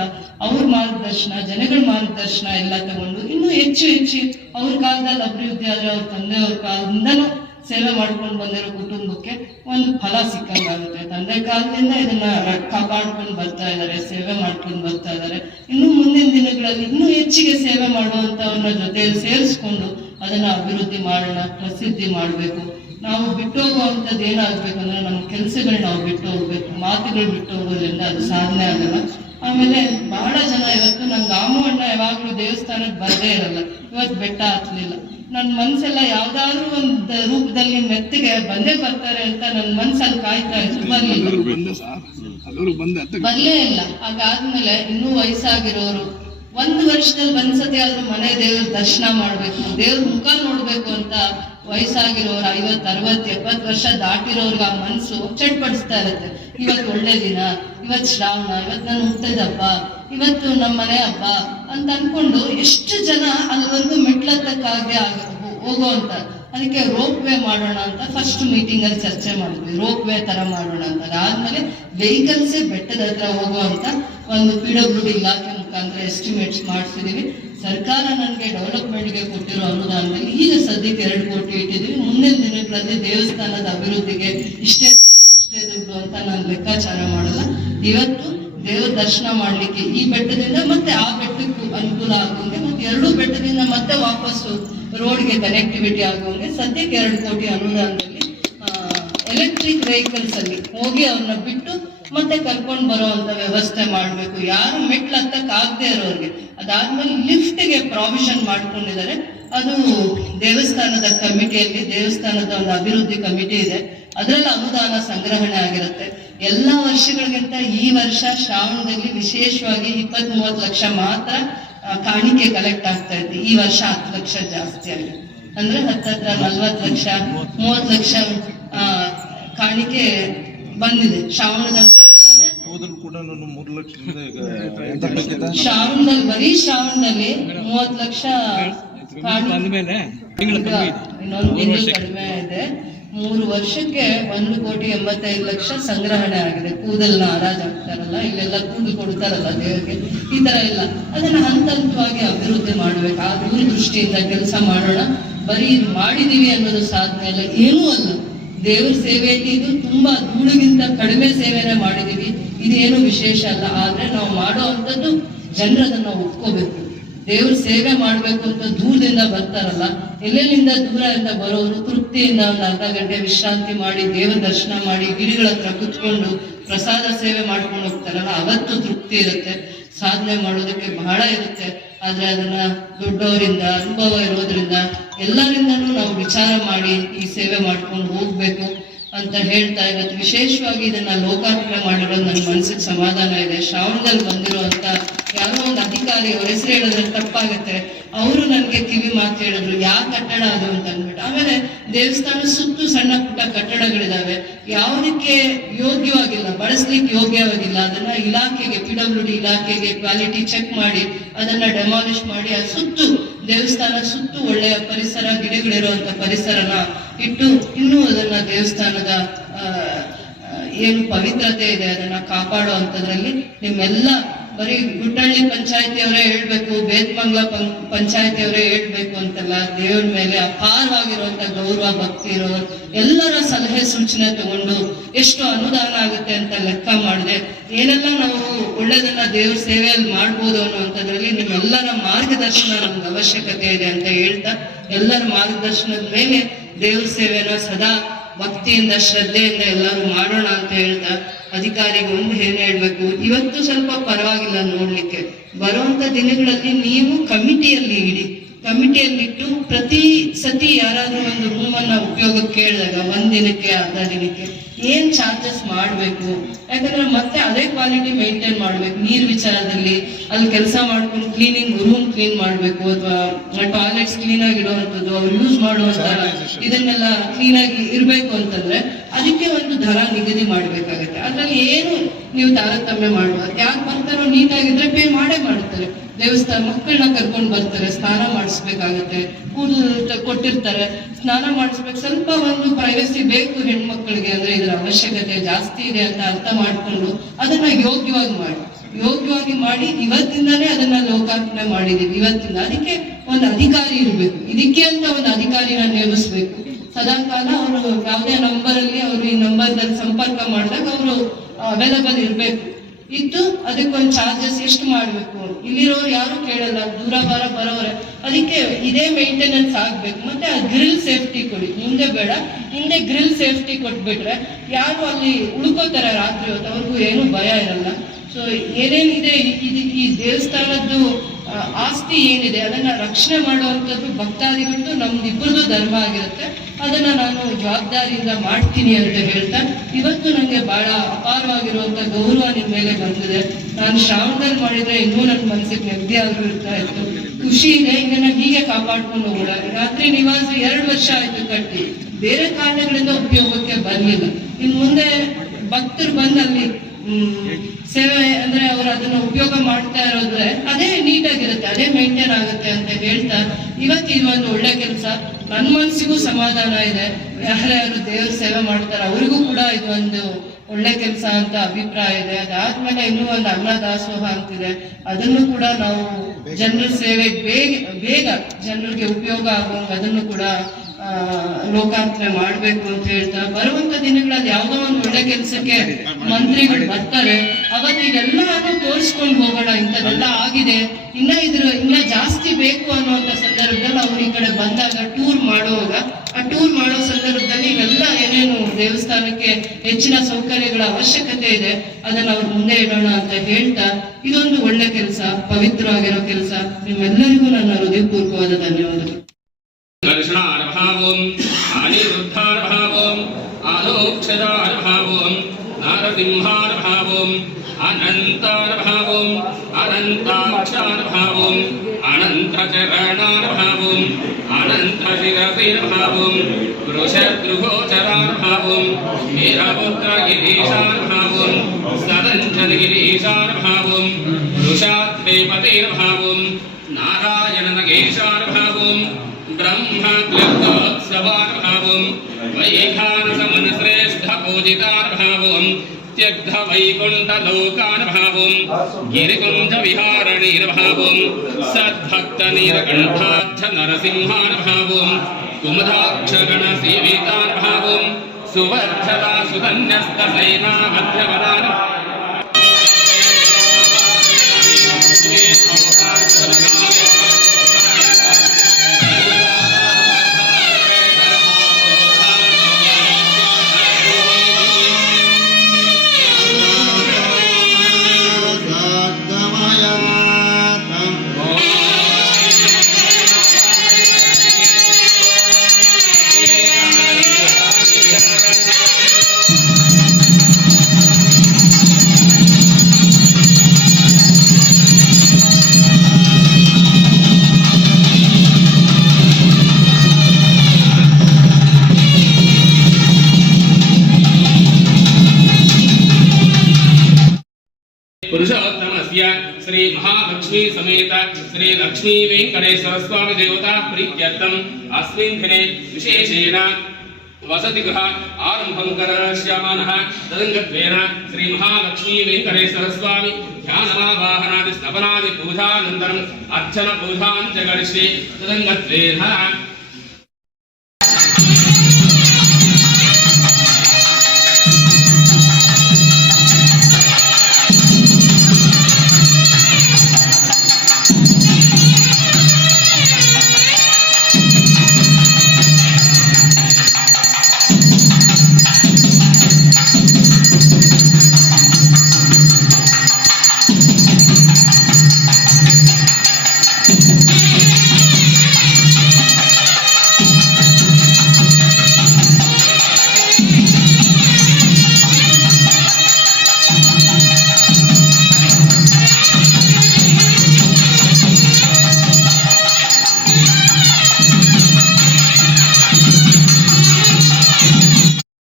C: ಅವ್ರ ಮಾರ್ಗದರ್ಶನ, ಜನಗಳ ಮಾರ್ಗದರ್ಶನ ಎಲ್ಲ ತಗೊಂಡು ಇನ್ನೂ ಹೆಚ್ಚು ಹೆಚ್ಚು ಅವ್ರ ಕಾಲದಲ್ಲಿ ಅಭಿವೃದ್ಧಿ ಆದ್ರೆ ಅವ್ರ ತಂದೆಯವ್ರ ಕಾಲದಿಂದನೂ ಸೇವೆ ಮಾಡ್ಕೊಂಡು ಬಂದಿರೋ ಕುಟುಂಬಕ್ಕೆ ಒಂದು ಫಲ ಸಿಕ್ಕಂಗಾಗುತ್ತೆ. ತಂದೆ ಕಾಲದಿಂದ ಇದನ್ನ ಕಾಪಾಡ್ಕೊಂಡು ಬರ್ತಾ ಇದ್ದಾರೆ ಸೇವೆ ಮಾಡ್ಕೊಂಡು ಬರ್ತಾ ಇದ್ದಾರೆ ಇನ್ನು ಮುಂದಿನ ದಿನಗಳಲ್ಲಿ ಇನ್ನೂ ಹೆಚ್ಚಿಗೆ ಸೇವೆ ಮಾಡುವಂತವ್ರನ್ನ ಜೊತೆಯಲ್ಲಿ ಸೇರಿಸ್ಕೊಂಡು ಅದನ್ನ ಅಭಿವೃದ್ಧಿ ಮಾಡೋಣ, ಪ್ರಸಿದ್ಧಿ ಮಾಡಬೇಕು. ನಾವು ಬಿಟ್ಟು ಹೋಗುವಂಥದ್ದು ಏನಾಗ್ಬೇಕಂದ್ರೆ ನಮ್ಮ ಕೆಲಸಗಳು ನಾವು ಬಿಟ್ಟು ಹೋಗ್ಬೇಕು ಮಾತುಗಳು ಬಿಟ್ಟು ಹೋಗೋದ್ರಿಂದ ಅದು ಸಾಧನೆ ಆಗಲ್ಲ. ಆಮೇಲೆ ಬಹಳ ಜನ ಇವತ್ತು ನಂಗೆ ಆಮು ಅಣ್ಣ ಯಾವಾಗ್ಲೂ ದೇವಸ್ಥಾನಕ್ಕೆ ಬರದೇ ಇರಲ್ಲ. ಇವತ್ತು ಬೆಟ್ಟ ಹತ್ಲಿಲ್ಲ. ನನ್ನ ಮನ್ಸೆಲ್ಲ ಯಾವ್ದಾದ್ರು ಒಂದು ರೂಪದಲ್ಲಿ ಮೆತ್ತಿಗೆ ಬಂದೇ ಬರ್ತಾರೆ ಅಂತ ನನ್ನ ಮನ್ಸಲ್ಲಿ ಕಾಯ್ತಾ ಇತ್ತು ಬರ್ಲಿಲ್ಲ. ಬರ್ಲೇ ಇಲ್ಲ. ಹಾಗಾದ್ಮೇಲೆ ಇನ್ನೂ ವಯಸ್ಸಾಗಿರೋರು ಒಂದು ವರ್ಷದಲ್ಲಿ ಒಂದ್ಸತಿ ಆದ್ರೂ ಮನೆ ದೇವ್ರ ದರ್ಶನ ಮಾಡ್ಬೇಕು ದೇವ್ರ ಮುಖ ನೋಡ್ಬೇಕು ಅಂತ ವಯಸ್ಸಾಗಿರೋರು ಐವತ್ ಅರವತ್ ಎಪ್ಪತ್ ವರ್ಷ ದಾಟಿರೋರ್ಗ ಆ ಮನ್ಸು ಚಟ್ಪಡಿಸ್ತಾ ಇರುತ್ತೆ. ಇವತ್ ಒಳ್ಳೆ ದಿನ ಇವತ್ ಶ್ರಾವಣ ಇವತ್ ನಾನು ಹುಟ್ಟಿದ ಹಬ್ಬ, ಇವತ್ತು ನಮ್ಮ ಮನೆ ಹಬ್ಬ ಅಂತ ಅನ್ಕೊಂಡು ಎಷ್ಟು ಜನ ಅಲ್ಲಿವರೆಗೂ ಹೋಗೋ ಹೋಗುವಂತ ಅದಕ್ಕೆ ರೋಪ್ ವೇ ಮಾಡೋಣ ಅಂತ ಫಸ್ಟ್ ಮೀಟಿಂಗ್ ಅಲ್ಲಿ ಚರ್ಚೆ ಮಾಡಿದ್ವಿ. ರೋಪ್ ವೇ ತರ ಮಾಡೋಣ ಅಂತ. ಅದಾದ್ಮೇಲೆ ವೆಹಿಕಲ್ಸ್ ಬೆಟ್ಟದ ಹತ್ರ ಹೋಗುವಂತ ಒಂದು ಪಿ ಇಲಾಖೆ ಮುಖಾಂತರ ಎಸ್ಟಿಮೇಟ್ಸ್ ಮಾಡಿಸಿದೀವಿ. ಸರ್ಕಾರ ನನಗೆ ಡೆವಲಪ್ಮೆಂಟ್ಗೆ ಕೊಟ್ಟಿರೋ ಅನುದಾನದಲ್ಲಿ ಈಗ ಸದ್ಯಕ್ಕೆ ಎರಡು ಕೋಟಿ ಇಟ್ಟಿದ್ದೀವಿ ಮುಂದಿನ ದಿನಗಳಲ್ಲಿ ದೇವಸ್ಥಾನದ ಅಭಿವೃದ್ಧಿಗೆ ಇಷ್ಟೇ ದುಡ್ಡು, ಅಷ್ಟೇ ದುಡ್ಡು ಅಂತ ನಾನು ಲೆಕ್ಕಾಚಾರ ಮಾಡಲ್ಲ. ಇವತ್ತು ದೇವ್ರ ದರ್ಶನ ಮಾಡ್ಲಿಕ್ಕೆ ಈ ಬೆಟ್ಟದಿಂದ ಮತ್ತೆ ಆ ಬೆಟ್ಟಕ್ಕೂ ಅನುಕೂಲ ಆಗುವಂತೆ ಮತ್ತೆ ಎರಡೂ ಬೆಟ್ಟದಿಂದ ಮತ್ತೆ ವಾಪಸ್ಸು ರೋಡ್ಗೆ ಕನೆಕ್ಟಿವಿಟಿ ಆಗುವಂಗೆ ಸದ್ಯಕ್ಕೆ ಎರಡು ಕೋಟಿ ಅನುದಾನದಲ್ಲಿ ಎಲೆಕ್ಟ್ರಿಕ್ ವೆಹಿಕಲ್ಸ್ ಅಲ್ಲಿ ಹೋಗಿ ಅವ್ರನ್ನ ಬಿಟ್ಟು ಮತ್ತೆ ಕರ್ಕೊಂಡು ಬರುವಂತ ವ್ಯವಸ್ಥೆ ಮಾಡಬೇಕು. ಯಾರು ಮೆಟ್ಲು ಹತ್ತಕ್ಕೆ ಆಗದೆ ಇರೋರಿಗೆ, ಅದಾದ್ಮೇಲೆ ಲಿಫ್ಟ್ಗೆ ಪ್ರಾವಿಷನ್ ಮಾಡ್ಕೊಂಡಿದ್ದಾರೆ. ಅದು ದೇವಸ್ಥಾನದ ಕಮಿಟಿಯಲ್ಲಿ, ದೇವಸ್ಥಾನದ ಒಂದು ಅಭಿವೃದ್ಧಿ ಕಮಿಟಿ ಇದೆ. ಅದರಲ್ಲಿ ಅನುದಾನ ಸಂಗ್ರಹಣೆ ಆಗಿರುತ್ತೆ. ಎಲ್ಲಾ ವರ್ಷಗಳಿಗಿಂತ ಈ ವರ್ಷ ಶ್ರಾವಣದಲ್ಲಿ ವಿಶೇಷವಾಗಿ ಇಪ್ಪತ್ತ್ ಮೂವತ್ತು ಲಕ್ಷ ಮಾತ್ರ ಕಾಣಿಕೆ ಕಲೆಕ್ಟ್ ಆಗ್ತಾ ಇದೆ ಈ ವರ್ಷ ಹತ್ತು ಲಕ್ಷ ಜಾಸ್ತಿ ಆಗಿದೆ. ಅಂದ್ರೆ ಹತ್ತತ್ರ ನಲ್ವತ್ತು ಲಕ್ಷ ಮೂವತ್ತು ಲಕ್ಷ ಆ, ಕಾಣಿಕೆ ಬಂದಿದೆ. ಶ್ರಾವಣದಲ್ಲಿ ಶ್ರಾವಣದಲ್ಲಿ ಬರೀ ಶ್ರಾವಣದಲ್ಲಿ ಮೂವತ್ತು ಲಕ್ಷ ಇನ್ನೊಂದು ತಿಂಗಳು ಕಡಿಮೆ ಇದೆ. ಮೂರು ವರ್ಷಕ್ಕೆ ಒಂದು ಕೋಟಿ ಎಂಬತ್ತೈದು ಲಕ್ಷ ಸಂಗ್ರಹಣೆ ಆಗಿದೆ. ಕೂದಲ್ನ ಹರಾಜ್ ಆಗ್ತಾರಲ್ಲ ಇಲ್ಲೆಲ್ಲ ಕೂದಲು ಕೊಡ್ತಾರಲ್ಲ ದೇವರಿಗೆ ಈ ತರ ಎಲ್ಲ. ಅದನ್ನ ಹಂತ ಹಂತವಾಗಿ ಅಭಿವೃದ್ಧಿ ಮಾಡ್ಬೇಕು. ಆ ದೂರದೃಷ್ಟಿಯಿಂದ ಕೆಲಸ ಮಾಡೋಣ. ಬರೀ ಮಾಡಿದೀವಿ ಅನ್ನೋದು ಸಾಧನೆ ಅಲ್ಲ. ಏನೂ ಅಲ್ಲ. ದೇವರ ಸೇವೆಯಲ್ಲಿ ಇದು ತುಂಬಾ ಧೂಳಿಗಿಂತ ಕಡಿಮೆ ಸೇವೆನೆ ಮಾಡಿದೀವಿ. ಇದೇನು ವಿಶೇಷ ಅಲ್ಲ. ಆದ್ರೆ ನಾವು ಮಾಡೋ ಅಂಥದ್ದು ಜನರದನ್ನ ಒಪ್ಕೋಬೇಕು. ದೇವ್ರ ಸೇವೆ ಮಾಡಬೇಕು ಅಂತ ದೂರದಿಂದ ಬರ್ತಾರಲ್ಲ, ಎಲ್ಲೆಲ್ಲಿಂದ ದೂರ ಅಂತ ಬರೋರು ತೃಪ್ತಿಯಿಂದ ಒಂದು ಅರ್ಧ ಗಂಟೆ ವಿಶ್ರಾಂತಿ ಮಾಡಿ, ದೇವರ ದರ್ಶನ ಮಾಡಿ, ಗಿರಿಗಳ ಹತ್ರ ಕುತ್ಕೊಂಡು ಪ್ರಸಾದ ಸೇವೆ ಮಾಡ್ಕೊಂಡು ಹೋಗ್ತಾರಲ್ಲ, ಅವತ್ತು ತೃಪ್ತಿ ಇರುತ್ತೆ. ಸಾಧನೆ ಮಾಡೋದಕ್ಕೆ ಬಹಳ ಇರುತ್ತೆ. ಆದ್ರೆ ಅದನ್ನ ದೊಡ್ಡವರಿಂದ, ಅನುಭವ ಇರೋದ್ರಿಂದ ಎಲ್ಲರಿಂದನೂ ನಾವು ವಿಚಾರ ಮಾಡಿ ಈ ಸೇವೆ ಮಾಡ್ಕೊಂಡು ಹೋಗ್ಬೇಕು. ಅಂತ ಹೇಳ್ತಾ ಇವತ್ತು ವಿಶೇಷವಾಗಿ ಇದನ್ನ ಲೋಕಾರ್ಪಣೆ ಮಾಡಿರೋದು ನನ್ನ ಮನಸ್ಸಿಗೆ ಸಮಾಧಾನ ಇದೆ. ಶ್ರಾವಣದಲ್ಲಿ ಬಂದಿರುವಂತ ಯಾರೋ ಒಂದು ಅಧಿಕಾರಿ ಅವ್ರ ಹೆಸರು ಹೇಳಿದ್ರೆ ತಪ್ಪಾಗುತ್ತೆ. ಅವರು ನನಗೆ ಕಿವಿ ಮಾತು ಹೇಳಿದ್ರು. ಯಾವ ಕಟ್ಟಡ ಅದು ಅಂತ ಅಂದ್ಬಿಟ್ಟು. ಆಮೇಲೆ ದೇವಸ್ಥಾನ ಸುತ್ತು ಸಣ್ಣ ಪುಟ್ಟ ಕಟ್ಟಡಗಳಿದಾವೆ. ಯಾವುದಕ್ಕೆ ಯೋಗ್ಯವಾಗಿಲ್ಲ, ಬಳಸ್ಲಿಕ್ಕೆ ಯೋಗ್ಯವಾಗಿಲ್ಲ, ಅದನ್ನ ಇಲಾಖೆಗೆ, ಪಿ ಡಬ್ಲ್ಯೂ ಡಿ ಇಲಾಖೆಗೆ ಕ್ವಾಲಿಟಿ ಚೆಕ್ ಮಾಡಿ, ಅದನ್ನ ಡೆಮಾಲಿಷ್ ಮಾಡಿ, ಆ ಸುತ್ತು ದೇವಸ್ಥಾನ ಸುತ್ತು ಒಳ್ಳೆಯ ಪರಿಸರ, ಗಿಡಗಳಿರುವಂತ ಪರಿಸರನ ಇಟ್ಟು ಇನ್ನೂ ಅದನ್ನ ದೇವಸ್ಥಾನದ ಏನು ಪವಿತ್ರತೆ ಇದೆ ಅದನ್ನ ಕಾಪಾಡೋ ಅಂತದ್ರಲ್ಲಿ ನಿಮ್ಮೆಲ್ಲ ಬರೀ ಗುಟ್ಟಳ್ಳಿ ಪಂಚಾಯತಿಯವರೇ ಹೇಳ್ಬೇಕು ಬೇತ್ಮಂಗ್ಲ ಪಂಚಾಯತಿ ಪಂಚಾಯತಿಯವರೇ ಹೇಳ್ಬೇಕು ಅಂತಲ್ಲ, ದೇವ್ರ ಮೇಲೆ ಅಪಾರವಾಗಿರುವಂತ ಗೌರವ, ಭಕ್ತಿ ಇರೋ ಎಲ್ಲರ ಸಲಹೆ ಸೂಚನೆ ತಗೊಂಡು ಎಷ್ಟು ಅನುದಾನ ಆಗುತ್ತೆ ಅಂತ ಲೆಕ್ಕ ಮಾಡಿದೆ. ಏನೆಲ್ಲ ನಾವು ಒಳ್ಳೇದನ್ನ ದೇವ್ರ ಸೇವೆಯಲ್ಲಿ ಮಾಡ್ಬೋದು ಅನ್ನುವಂಥದ್ರಲ್ಲಿ ನಿಮ್ಮೆಲ್ಲರ ಮಾರ್ಗದರ್ಶನ ನಮ್ಗೆ ಅವಶ್ಯಕತೆ ಇದೆ ಅಂತ ಹೇಳ್ತಾ, ಎಲ್ಲರ ಮಾರ್ಗದರ್ಶನದ ಮೇಲೆ ದೇವ್ರ ಸೇವೆನ ಸದಾ ಭಕ್ತಿಯಿಂದ, ಶ್ರದ್ಧೆಯಿಂದ ಎಲ್ಲರೂ ಮಾಡೋಣ ಅಂತ ಹೇಳ್ತಾ ಅಧಿಕಾರಿಗೆ ಒಂದು ಹೇಳಿ ಹೇಳ್ಬೇಕು. ಇವತ್ತು ಸ್ವಲ್ಪ ಪರವಾಗಿಲ್ಲ ನೋಡ್ಲಿಕ್ಕೆ. ಬರುವಂತ ದಿನಗಳಲ್ಲಿ ನೀವು ಕಮಿಟಿಯಲ್ಲಿ ಇಡಿ. ಕಮಿಟಿಯಲ್ಲಿಟ್ಟು ಪ್ರತಿ ಸತಿ ಯಾರಾದ್ರೂ ಒಂದು ರೂಮ್ ಅನ್ನ ಉಪಯೋಗಕ್ಕೆ ಕೇಳಿದಾಗ ಒಂದ್ ದಿನಕ್ಕೆ ಅರ್ಧ ದಿನಕ್ಕೆ ಏನ್ ಚಾರ್ಜಸ್ ಮಾಡ್ಬೇಕು? ಯಾಕಂದ್ರೆ ಮತ್ತೆ ಅದೇ ಕ್ವಾಲಿಟಿ ಮೇಂಟೈನ್ ಮಾಡ್ಬೇಕು. ನೀರ್ ವಿಚಾರದಲ್ಲಿ ಅಲ್ಲಿ ಕೆಲಸ ಮಾಡ್ಕೊಂಡು ಕ್ಲೀನಿಂಗ್ ರೂಮ್ ಕ್ಲೀನ್ ಮಾಡ್ಬೇಕು ಅಥವಾ ಟಾಯ್ಲೆಟ್ಸ್ ಕ್ಲೀನ್ ಆಗಿ ಇಡುವಂಥದ್ದು ಅವ್ರು ಯೂಸ್ ಮಾಡುವಂತ ಇದನ್ನೆಲ್ಲ ಕ್ಲೀನ್ ಆಗಿ ಇರ್ಬೇಕು ಅಂತಂದ್ರೆ ಅದಕ್ಕೆ ಒಂದು ದರ ನಿಗದಿ ಮಾಡಬೇಕಾಗತ್ತೆ. ಅದ್ರಲ್ಲಿ ಏನು ನೀವು ತಾರತಮ್ಯ ಮಾಡುವ ಯಾಕೆ ಬರ್ತಾರೋ ನೀಟಾಗಿದ್ರೆ ಪೇ ಮಾಡೇ ಮಾಡ್ತಾರೆ. ದೇವಸ್ಥಾನ ಮಕ್ಕಳನ್ನ ಕರ್ಕೊಂಡು ಬರ್ತಾರೆ, ಸ್ನಾನ ಮಾಡಿಸ್ಬೇಕಾಗತ್ತೆ. ಕೂದಲು ಕೊಟ್ಟಿರ್ತಾರೆ. ಸ್ನಾನ ಮಾಡಿಸ್ಬೇಕು. ಸ್ವಲ್ಪ ಒಂದು ಪ್ರೈವಸಿ ಬೇಕು ಹೆಣ್ಮಕ್ಳಿಗೆ ಅಂದ್ರೆ ಇದರ ಅವಶ್ಯಕತೆ ಜಾಸ್ತಿ ಇದೆ ಅಂತ ಅರ್ಥ ಮಾಡ್ಕೊಂಡು ಅದನ್ನ ಯೋಗ್ಯವಾಗಿ ಮಾಡಿ. ಯೋಗ್ಯವಾಗಿ ಮಾಡಿ, ಇವತ್ತಿಂದಾನೇ ಅದನ್ನ ಲೋಕಾರ್ಪಣೆ ಮಾಡಿದೀವಿ ಇವತ್ತಿಂದ ಅದಕ್ಕೆ ಒಂದು ಅಧಿಕಾರಿ ಇರ್ಬೇಕು. ಇದಕ್ಕೆ ಅಂತ ಒಂದು ಅಧಿಕಾರಿನ ನೇಮಿಸ್ಬೇಕು. ಸದಾಕಾಲ ಅವರು ಯಾವುದೇ ನಂಬರ್ ಅಲ್ಲಿ ಅವರು ಈ ನಂಬರ್ದಲ್ಲಿ ಸಂಪರ್ಕ ಮಾಡಿದಾಗ ಅವರು ಅವೈಲಬಲ್ ಇರಬೇಕು. ಇದ್ದು ಅದಕ್ಕೊಂದು ಚಾರ್ಜಸ್ ಎಷ್ಟು ಮಾಡಬೇಕು? ಇಲ್ಲಿರೋರು ಯಾರು ಕೇಳಲ್ಲ ದೂರ ಬಾರ ಬರೋರೆ ಅದಕ್ಕೆ ಇದೇ ಮೇಂಟೆನೆನ್ಸ್ ಆಗ್ಬೇಕು. ಮತ್ತೆ ಆ ಗ್ರಿಲ್ ಸೇಫ್ಟಿ ಕೊಡಿ. ಮುಂದೆ ಬೇಡ. ಹಿಂದೆ ಗ್ರಿಲ್ ಸೇಫ್ಟಿ ಕೊಟ್ಬಿಟ್ರೆ ಯಾರು ಅಲ್ಲಿ ಉಳ್ಕೋತಾರೆ ರಾತ್ರಿ ಹೊತ್ತು, ಅವ್ರಿಗೂ ಏನು ಭಯ ಇರಲ್ಲ. ಸೊ ಏನೇನಿದೆ ಈ- ದೇವಸ್ಥಾನದ್ದು ಆಸ್ತಿ ಏನಿದೆ, ಅದನ್ನ ರಕ್ಷಣೆ ಮಾಡುವಂಥದ್ದು ಭಕ್ತಾದಿಗಳು ನಮ್ದಿಬ್ಬರದು ಧರ್ಮ ಆಗಿರುತ್ತೆ. ಅದನ್ನ ನಾನು ಜವಾಬ್ದಾರಿಯಿಂದ ಮಾಡ್ತೀನಿ ಅಂತ ಹೇಳ್ತಾ, ಇವತ್ತು ನನಗೆ ಬಹಳ ಅಪಾರವಾಗಿರುವಂತ ಗೌರವ ನಿಮ್ಮ ಮೇಲೆ ಬಂದಿದೆ. ನಾನು ಶ್ರಾವಣದಲ್ಲಿ ಮಾಡಿದ್ರೆ ಇನ್ನೂ ನನ್ನ ಮನಸ್ಸಿಗೆ ನೆಮ್ಮದಿ ಆದ್ರೂ ಇರ್ತಾ ಇತ್ತು. ಖುಷಿ ಇದೆ ಇದನ್ನ ಹೀಗೆ ಕಾಪಾಡ್ಕೊಂಡು ಹೋಗೋಣ. ರಾತ್ರಿ ನಿವಾಸ ಎರಡು ವರ್ಷ ಆಯ್ತು ಕಟ್ಟಿ. ಬೇರೆ ಕಾರಣಗಳಿಂದ ಉಪಯೋಗಕ್ಕೆ ಬರ್ಲಿಲ್ಲ ಇನ್ ಮುಂದೆ ಭಕ್ತರು ಬಂದಲ್ಲಿ ಸೇವೆ ಅಂದ್ರೆ ಅವರು ಅದನ್ನ ಉಪಯೋಗ ಮಾಡ್ತಾ ಇರೋದ್ರೆ ಅದೇ ನೀಟಾಗಿರುತ್ತೆ, ಅದೇ ಮೇಂಟೈನ್ ಆಗುತ್ತೆ ಅಂತ ಹೇಳ್ತಾ ಇವತ್ತು ಇದು ಒಂದು ಒಳ್ಳೆ ಕೆಲಸ. ನನ್ನ ಮನಸ್ಸಿಗೂ ಸಮಾಧಾನ ಇದೆ. ಯಾರ್ಯಾರು ದೇವ್ರ ಸೇವೆ ಮಾಡ್ತಾರೆ, ಅವ್ರಿಗೂ ಕೂಡ ಇದು ಒಂದು ಒಳ್ಳೆ ಕೆಲಸ ಅಂತ ಅಭಿಪ್ರಾಯ ಇದೆ. ಅದಾದ್ಮೇಲೆ ಇನ್ನೂ ಒಂದು ಅನ್ನದಾಸೋಹ ಅಂತಿದೆ. ಅದನ್ನು ಕೂಡ ನಾವು ಜನರ ಸೇವೆ ಬೇಗ ಬೇಗ ಜನರಿಗೆ ಉಪಯೋಗ ಆಗುವಂಗ ಅದನ್ನು ಕೂಡ ಲೋಕಾರ್ಪಣೆ ಮಾಡ್ಬೇಕು ಅಂತ ಹೇಳ್ತಾ ಬರುವಂತ ದಿನಗಳಲ್ಲಿ ಯಾವ್ದೋ ಒಂದು ಒಳ್ಳೆ ಕೆಲಸಕ್ಕೆ ಮಂತ್ರಿಗಳು ಬರ್ತಾರೆ. ಅವತ್ತು ಅದು ತೋರಿಸ್ಕೊಂಡು ಹೋಗೋಣ, ಇಂಥದ್ದೆಲ್ಲ ಆಗಿದೆ. ಇನ್ನ ಇದ್ರ, ಇನ್ನ ಜಾಸ್ತಿ ಬೇಕು ಅನ್ನುವಂತ ಸಂದರ್ಭದಲ್ಲಿ ಅವ್ರು ಈ ಕಡೆ ಬಂದಾಗ ಟೂರ್ ಮಾಡುವಾಗ, ಆ ಟೂರ್ ಮಾಡೋ ಸಂದರ್ಭದಲ್ಲಿ ಇವೆಲ್ಲ ಏನೇನು ದೇವಸ್ಥಾನಕ್ಕೆ ಹೆಚ್ಚಿನ ಸೌಕರ್ಯಗಳ ಅವಶ್ಯಕತೆ ಇದೆ, ಅದನ್ನ ಅವ್ರು ಮುಂದೆ ಇಡೋಣ ಅಂತ ಹೇಳ್ತಾ, ಇದೊಂದು ಒಳ್ಳೆ ಕೆಲಸ, ಪವಿತ್ರವಾಗಿರೋ ಕೆಲಸ. ನಿಮ್ಮೆಲ್ಲರಿಗೂ ನನ್ನ ಹೃದಯಪೂರ್ವಕವಾದ ಧನ್ಯವಾದಗಳು.
E: దర్శనార్భావం అనిరుద్ధార్భావం ఆలోక్షదార్భావం నరసింహార్భావం అనంతార్భావం అనంతాక్షార్భావం అనంతచరణార్భావం అనంతశిరసిర్భావం వృషద్రుగోచరార్భావం నిరపుత్రగిరీశార్భావం సదంచలిగిరీశార్భావం వృషాద్వేపతిర్భావం ब्रह्मक्लब्धोत्सवार्भावम् वैखानसमनश्रेष्ठपूजितार्भावम् त्यग्धवैकुण्ठलोकार्भावम् गिरिकुञ्जविहारणीर्भावम् सद्भक्तनीलकण्ठाच्छ नरसिंहार्भावम् कुमुदाक्षगणसेवितार्भावम् सुवर्धता सुधन्यस्तसेनामध्यवदान् महालक्ष्मी समेत श्री लक्ष्मी वेंकटेश्वर स्वामी देवता प्रीत्यर्थम् अस्मिन् दिने विशेषेण वसतिगृह आरम्भं करिष्यामः तदङ्गत्वेन श्री महालक्ष्मी वेंकटेश्वर स्वामी ध्यानमावाहनादि स्तपनादि पूजानन्तरम् अर्चन पूजां च करिष्ये तदङ्गत्वेन